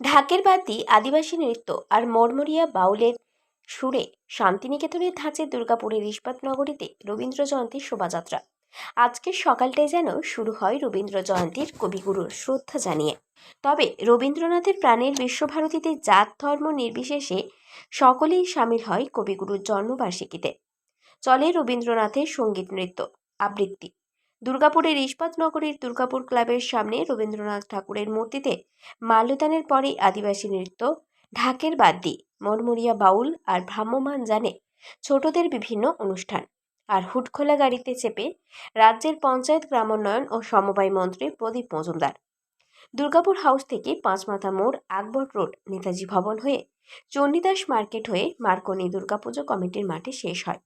ঢাকের বাদ্যি আদিবাসী নৃত্য আর মরমরিয়া বাউলের সুরে শান্তিনিকেতনের ধাঁচে দুর্গাপুরের ইস্পাত নগরীতে রবীন্দ্র জয়ন্তীর শোভাযাত্রা। আজকের সকালটাই যেন শুরু হয় রবীন্দ্র জয়ন্তীর কবিগুরুর শ্রদ্ধা জানিয়ে। তবে রবীন্দ্রনাথের প্রাণের বিশ্বভারতীতে জাত, ধর্ম নির্বিশেষে সকলেই সামিল হয় কবিগুরুর জন্মবার্ষিকীতে। চলে রবীন্দ্রনাথের সংগীত নৃত্য, আবৃত্তি। দুর্গাপুরের ইস্পাত নগরীর দুর্গাপুর ক্লাবের সামনে রবীন্দ্রনাথ ঠাকুরের মূর্তিতে মাল্যদানের পরে আদিবাসী নৃত্য, ঢাকের বাদ্যি মরমরিয়া বাউল আর ভ্রাম্যমান জানে ছোটদের বিভিন্ন অনুষ্ঠান। আর হুটখোলা গাড়িতে চেপে রাজ্যের পঞ্চায়েত গ্রামোন্নয়ন ও সমবায় মন্ত্রী প্রদীপ মজুমদার। দুর্গাপুর হাউস থেকে পাঁচমাথা মোড় আকবর রোড নেতাজি ভবন হয়ে চণ্ডীদাস মার্কেট হয়ে মার্কনি দুর্গাপুজো কমিটির মাঠে শেষ হয়।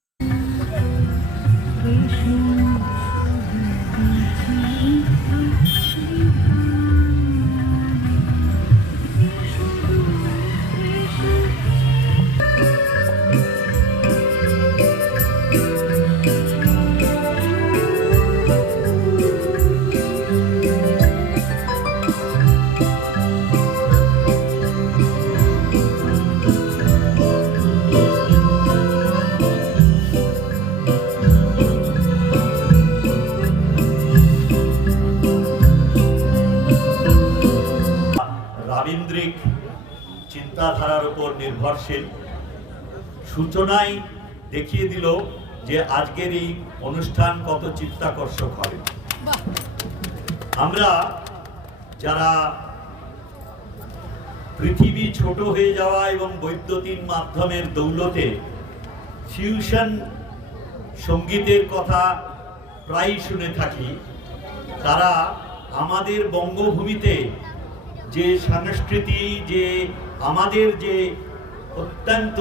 রাবীন্দ্রিক চিন্তাধারার উপর নির্ভরশীল। সূচনায় দেখিয়ে দিল যে আজকের এই অনুষ্ঠান কত চিত্তাকর্ষক হবে। আমরা যারা পৃথিবী ছোট হয়ে যাওয়া এবং বৈদ্যুতিন মাধ্যমের দৌলতে ফিউশন সঙ্গীতের কথা প্রায়ই শুনে থাকি, তারা আমাদের বঙ্গভূমিতে যে সংস্কৃতি, যে আমাদের যে অত্যন্ত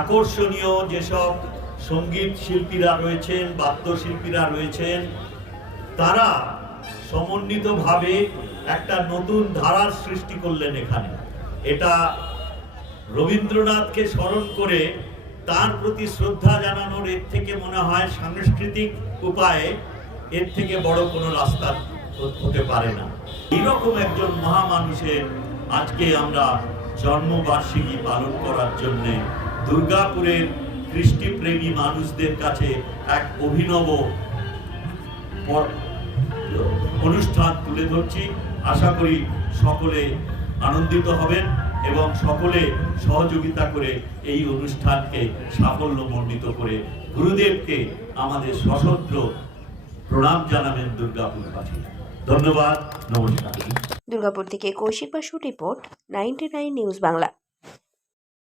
আকর্ষণীয় যেসব সংগীত শিল্পীরা রয়েছেন, বাদ্যশিল্পীরা রয়েছেন, তারা সমন্বিতভাবে একটা নতুন ধারার সৃষ্টি করলেন এখানে। এটা রবীন্দ্রনাথকে স্মরণ করে তার প্রতি শ্রদ্ধা জানানোর এর থেকে মনে হয় সাংস্কৃতিক উপায়ে এর থেকে বড় কোনো রাস্তা হতে পারে না। এরকম একজন মহামানুষের আজকে আমরা জন্মবার্ষিকী পালন করার জন্য দুর্গাপুরের কৃষ্টিপ্রেমী মানুষদের কাছে এক অভিনব অনুষ্ঠান তুলে ধরছি। আশা করি সকলে আনন্দিত হবেন এবং সকলে সহযোগিতা করে এই অনুষ্ঠানকে সাফল্যমণ্ডিত করে গুরুদেবকে আমাদের সশস্ত্র প্রণাম জানাবেন দুর্গাপুরবাসী। ধন্যবাদ নমস্কার। দুর্গাপুর থেকে Koushik Basu report ninety news Bangla.